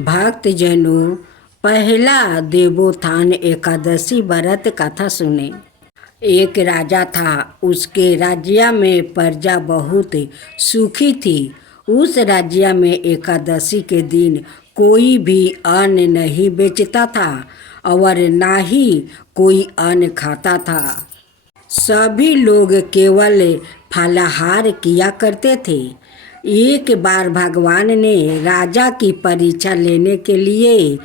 भक्तजनों, पहला देवोत्थान एकादशी व्रत कथा सुने। एक राजा था, उसके राज्य में प्रजा बहुत सुखी थी। उस राज्य में एकादशी के दिन कोई भी अन्न नहीं बेचता था और ना ही कोई अन्न खाता था। सभी लोग केवल फलाहार किया करते थे। एक बार भगवान ने राजा की परीक्षा लेने के लिए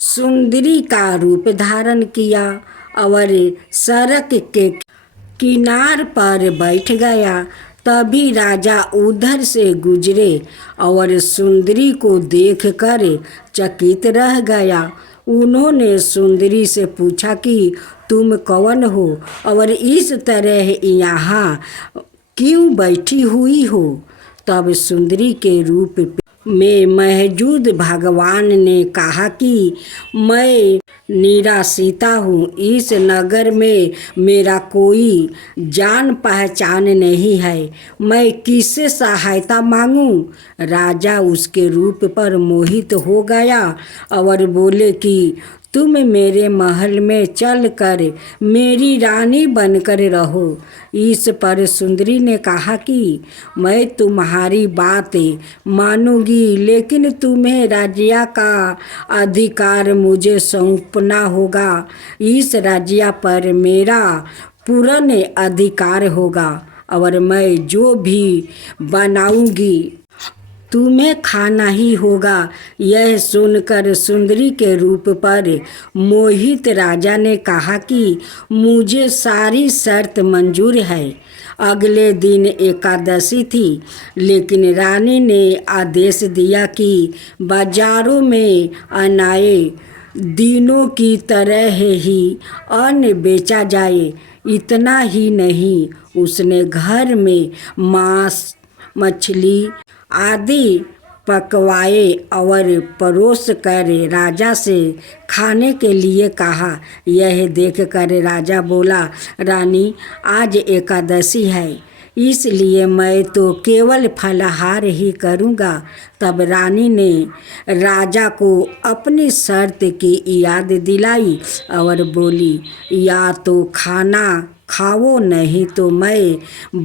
सुंदरी का रूप धारण किया और सड़क के किनार पर बैठ गया। तभी राजा उधर से गुजरे और सुंदरी को देखकर चकित रह गया। उन्होंने सुंदरी से पूछा कि तुम कौन हो और इस तरह यहाँ क्यों बैठी हुई हो? तब सुंदरी के रूप में मौजूद भगवान ने कहा कि मैं निराश्रिता हूँ। इस नगर में मेरा कोई जान पहचान नहीं है। मैं किससे सहायता मांगूं? राजा उसके रूप पर मोहित हो गया और बोले कि तुम मेरे महल में चलकर मेरी रानी बनकर रहो। इस पर सुंदरी ने कहा कि मैं तुम्हारी बात मानूंगी, लेकिन तुम्हें राज्य का अधिकार मुझे सौंपना होगा। इस राज्य पर मेरा पूर्ण अधिकार होगा और मैं जो भी बनाऊंगी तुम्हें खाना ही होगा। यह सुनकर सुंदरी के रूप पर मोहित राजा ने कहा कि मुझे सारी शर्त मंजूर है। अगले दिन एकादशी थी, लेकिन रानी ने आदेश दिया कि बाजारों में अनाए दिनों की तरह ही अन्न बेचा जाए। इतना ही नहीं, उसने घर में मांस, मछली आदि पकवाए और परोस कर राजा से खाने के लिए कहा। यह देखकर राजा बोला, रानी, आज एकादशी है, इसलिए मैं तो केवल फलाहार ही करूँगा। तब रानी ने राजा को अपनी शर्त की याद दिलाई और बोली, या तो खाना खाओ, नहीं तो मैं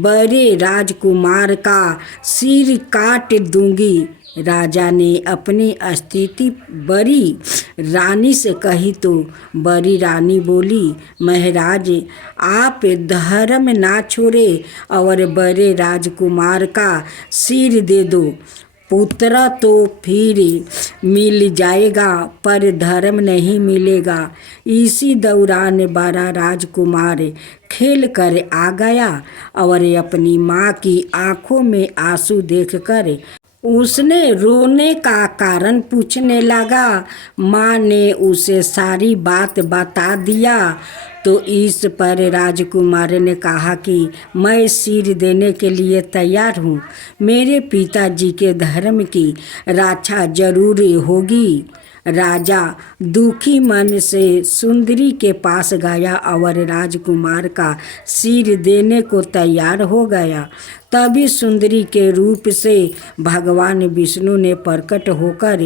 बड़े राजकुमार का सिर काट दूंगी। राजा ने अपनी स्थिति बड़ी रानी से कही तो बड़ी रानी बोली, महाराज, आप धर्म ना छोड़े और बड़े राजकुमार का सिर दे दो। पुत्र तो फिर मिल जाएगा, पर धर्म नहीं मिलेगा। इसी दौरान बड़ा राजकुमार खेल कर आ गया और अपनी माँ की आंखों में आंसू देखकर उसने रोने का कारण पूछने लगा। माँ ने उसे सारी बात बता दिया। तो इस पर राजकुमार ने कहा कि मैं सिर देने के लिए तैयार हूँ। मेरे पिताजी के धर्म की रक्षा जरूर होगी। राजा दुखी मन से सुंदरी के पास गया और राजकुमार का सिर देने को तैयार हो गया। तभी सुंदरी के रूप से भगवान विष्णु ने प्रकट होकर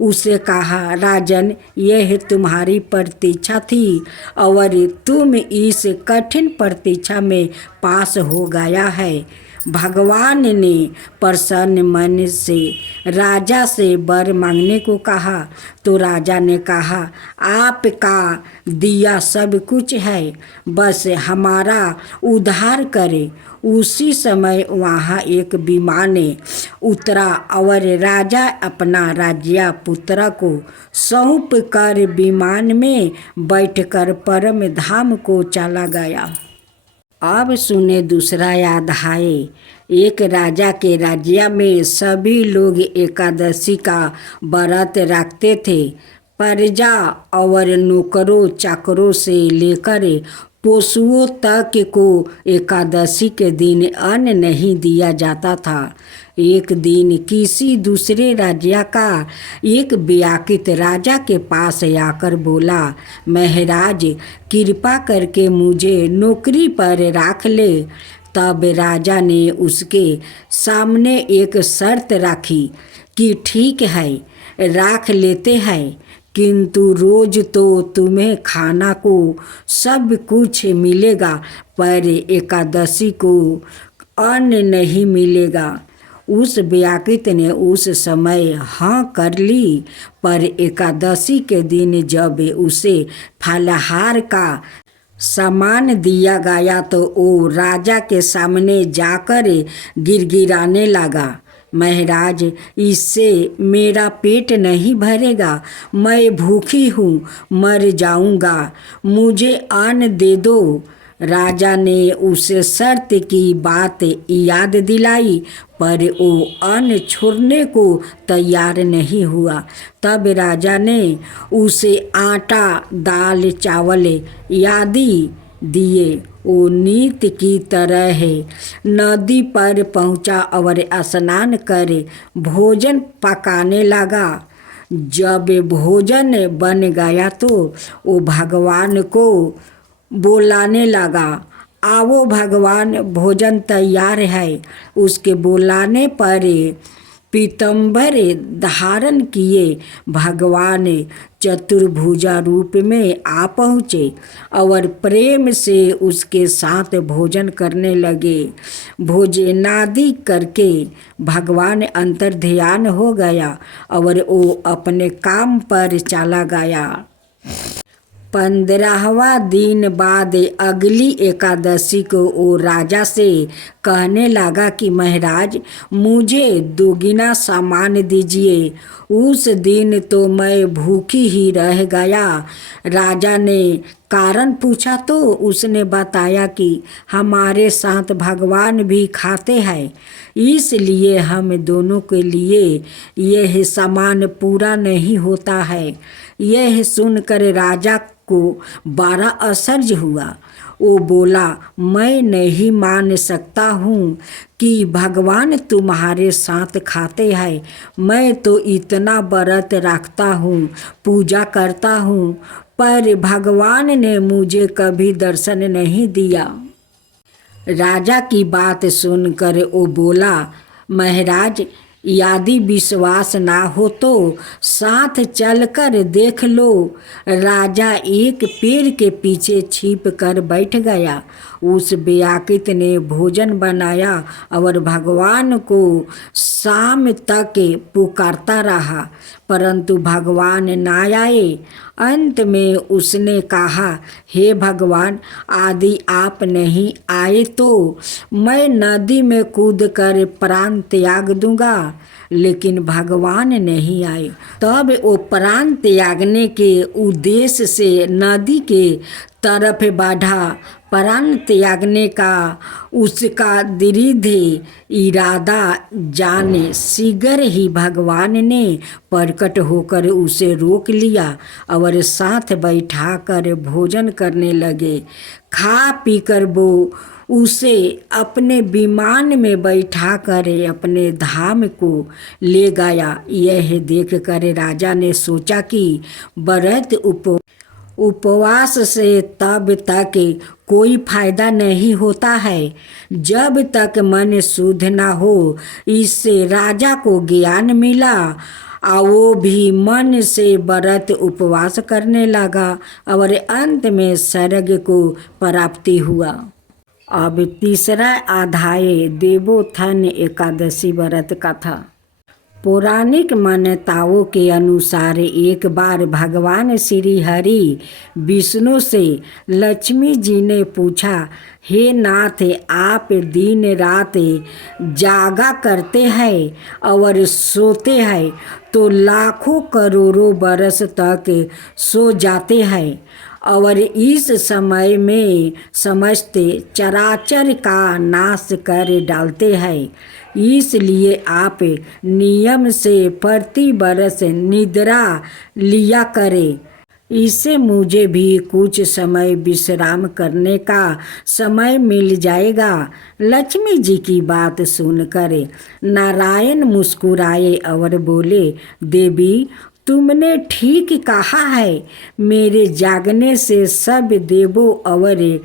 उसे कहा, राजन, यह तुम्हारी प्रतीक्षा थी और तुम इस कठिन प्रतीक्षा में पास हो गया है। भगवान ने प्रसन्न मन से राजा से वर मांगने को कहा। तो राजा ने कहा, आपका दिया सब कुछ है, बस हमारा उद्धार करे। उसी समय वहाँ एक विमान उतरा और राजा अपना राज्य पुत्र को सौंप कर विमान में बैठकर परम धाम को चला गया। अब सुने दूसरा अध्याय। एक राजा के राज्य में सभी लोग एकादशी का व्रत रखते थे। प्रजा और नौकरों चाकरों से लेकर पशुओं तक को एकादशी के दिन अन्न नहीं दिया जाता था। एक दिन किसी दूसरे राज्य का एक व्याकुल राजा के पास आकर बोला, महाराज, कृपा करके मुझे नौकरी पर रख ले। तब राजा ने उसके सामने एक शर्त रखी कि ठीक है, राख लेते हैं, किंतु रोज तो तुम्हें खाना को सब कुछ मिलेगा, पर एकादशी को अन्न नहीं मिलेगा। उस व्याकृत ने उस समय हाँ कर ली, पर एकादशी के दिन जब उसे फलाहार का सामान दिया गया तो वो राजा के सामने जाकर गिड़गिड़ाने लगा, महाराज, इससे मेरा पेट नहीं भरेगा, मैं भूखी हूँ, मर जाऊँगा, मुझे अन्न दे दो। राजा ने उसे शर्त की बात याद दिलाई, पर वो अन्न छोड़ने को तैयार नहीं हुआ। तब राजा ने उसे आटा, दाल, चावल आदि दिए। वो नीति की तरह नदी पर पहुंचा और स्नान कर भोजन पकाने लगा। जब भोजन बन गया तो वो भगवान को बुलाने लगा, आओ भगवान, भोजन तैयार है। उसके बुलाने पर पीतम्बर धारण किए भगवान चतुर्भुजा रूप में आ पहुँचे और प्रेम से उसके साथ भोजन करने लगे। भोजनादि करके भगवान अंतर ध्यान हो गया और वो अपने काम पर चला गया। 15वां दिन बाद अगली एकादशी को वो राजा से कहने लगा कि महाराज, मुझे दोगुना सामान दीजिए। उस दिन तो मैं भूखी ही रह गया। राजा ने कारण पूछा तो उसने बताया कि हमारे साथ भगवान भी खाते हैं, इसलिए हम दोनों के लिए यह सामान पूरा नहीं होता है। यह सुनकर राजा को बड़ा आश्चर्य हुआ। वो बोला, मैं नहीं मान सकता हूँ कि भगवान तुम्हारे साथ खाते हैं। मैं तो इतना व्रत रखता हूँ, पूजा करता हूँ, पर भगवान ने मुझे कभी दर्शन नहीं दिया। राजा की बात सुनकर वो बोला, महाराज, यदि विश्वास ना हो तो साथ चलकर देख लो। राजा एक पेड़ के पीछे छिप कर बैठ गया। उस व्याकृत ने भोजन बनाया और भगवान को शाम तक पुकारता रहा, परंतु भगवान ना आए। अंत में उसने कहा, हे भगवान, यदि आप नहीं आए तो मैं नदी में कूदकर प्राण त्याग दूंगा। लेकिन भगवान नहीं आए। तब वो प्राण त्यागने के उद्देश्य से नदी के तरफ बढ़ा। प्राण त्यागने का उसका दृढ़ इरादा जाने शीघ्र ही भगवान ने प्रकट होकर उसे रोक लिया और साथ बैठाकर भोजन करने लगे। खा पीकर वो उसे अपने विमान में बैठाकर अपने धाम को ले गया। यह देखकर राजा ने सोचा कि व्रत उपवास से तब तक कोई फायदा नहीं होता है जब तक मन शुद्ध न हो। इससे राजा को ज्ञान मिला और वो भी मन से व्रत उपवास करने लगा और अंत में स्वर्ग को प्राप्ति हुआ। अब तीसरा अध्याय देवोत्थान एकादशी व्रत कथा। पौराणिक मान्यताओं के अनुसार एक बार भगवान श्री हरि विष्णु से लक्ष्मी जी ने पूछा, हे नाथ, आप दिन रात जागा करते हैं और सोते हैं तो लाखों करोड़ों बरस तक सो जाते हैं और इस समय में समस्त चराचर का नाश कर डालते हैं। इसलिए आप नियम से प्रति बरस निद्रा लिया करें। इससे मुझे भी कुछ समय विश्राम करने का समय मिल जाएगा। लक्ष्मी जी की बात सुनकर नारायण मुस्कुराए और बोले, देवी, तुमने ठीक कहा है। मेरे जागने से सब देवों और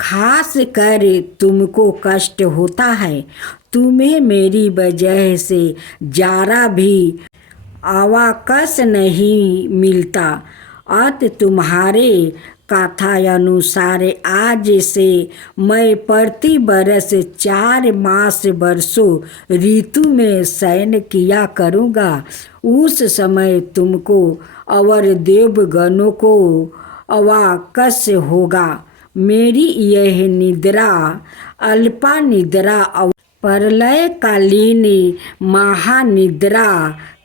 खास कर तुमको कष्ट होता है। तुम्हें मेरी वजह से जारा भी अवकाश नहीं मिलता। अत तुम्हारे कथानुसार आज से मैं प्रति बरस 4 मास वर्षों ऋतु में शयन किया करूँगा। उस समय तुमको और देवगणों को अवकाश होगा। मेरी यह निद्रा अल्पा निद्रा प्रलयकालीन महानिद्रा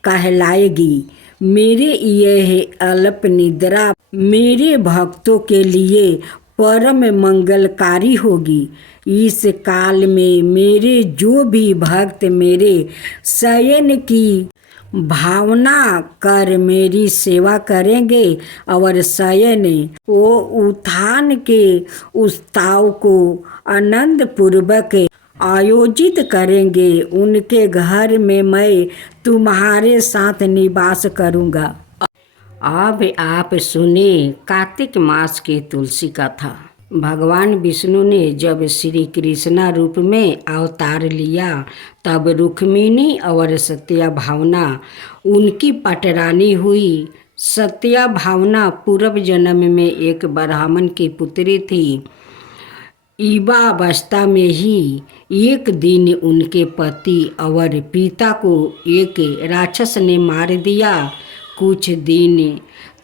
कहलाएगी। मेरे यह अल्प निद्रा मेरे भक्तों के लिए परम मंगलकारी होगी। इस काल में मेरे जो भी भक्त मेरे शयन की भावना कर मेरी सेवा करेंगे और शयन वो उत्थान के उत्सव को आनंद पूर्वक आयोजित करेंगे, उनके घर में मैं तुम्हारे साथ निवास करूँगा। अब आप सुने कार्तिक मास की तुलसी कथा। भगवान विष्णु ने जब श्री कृष्णा रूप में अवतार लिया तब रुक्मिणी और सत्या भावना उनकी पटरानी हुई। सत्या भावना पूर्व जन्म में एक ब्राह्मण की पुत्री थी। युवावस्था में ही एक दिन उनके पति और पिता को एक राक्षस ने मार दिया। कुछ दिन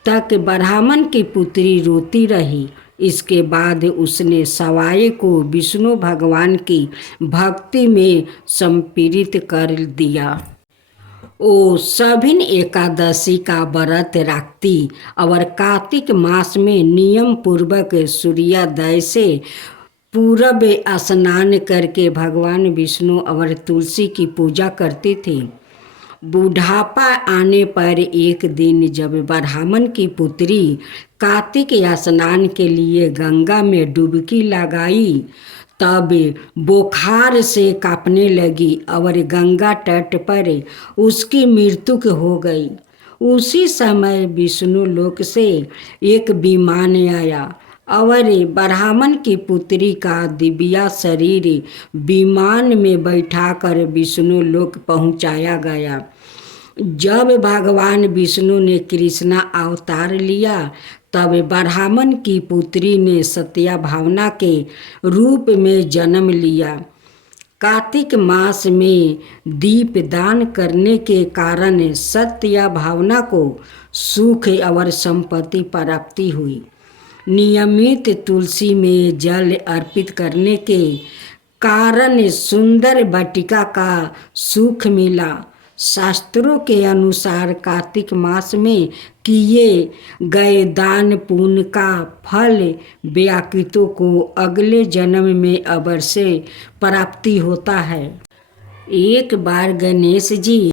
तक ब्राह्मण की पुत्री रोती रही। इसके बाद उसने सवाई को विष्णु भगवान की भक्ति में संप्रेरित कर दिया। वो सभिन एकादशी का व्रत रखती और कार्तिक मास में नियम पूर्वक सूर्योदय से पूर्व स्नान करके भगवान विष्णु और तुलसी की पूजा करती थी। बुढ़ापा आने पर एक दिन जब ब्राह्मण की पुत्री कार्तिक स्नान के लिए गंगा में डुबकी लगाई तब बुखार से कांपने लगी और गंगा तट पर उसकी मृत्यु हो गई। उसी समय विष्णु लोक से एक विमान आया और ब्राह्मण की पुत्री का दिव्य शरीर विमान में बैठाकर विष्णु लोक पहुंचाया गया। जब भगवान विष्णु ने कृष्णा अवतार लिया तब ब्राह्मण की पुत्री ने सत्या भावना के रूप में जन्म लिया। कार्तिक मास में दीप दान करने के कारण सत्या भावना को सुख और संपत्ति प्राप्ति हुई। नियमित तुलसी में जल अर्पित करने के कारण सुंदर वाटिका का सुख मिला। शास्त्रों के अनुसार कार्तिक मास में किए गए दान पुण्य का फल व्याकृतों को अगले जन्म में अवश्य प्राप्ति होता है। एक बार गणेश जी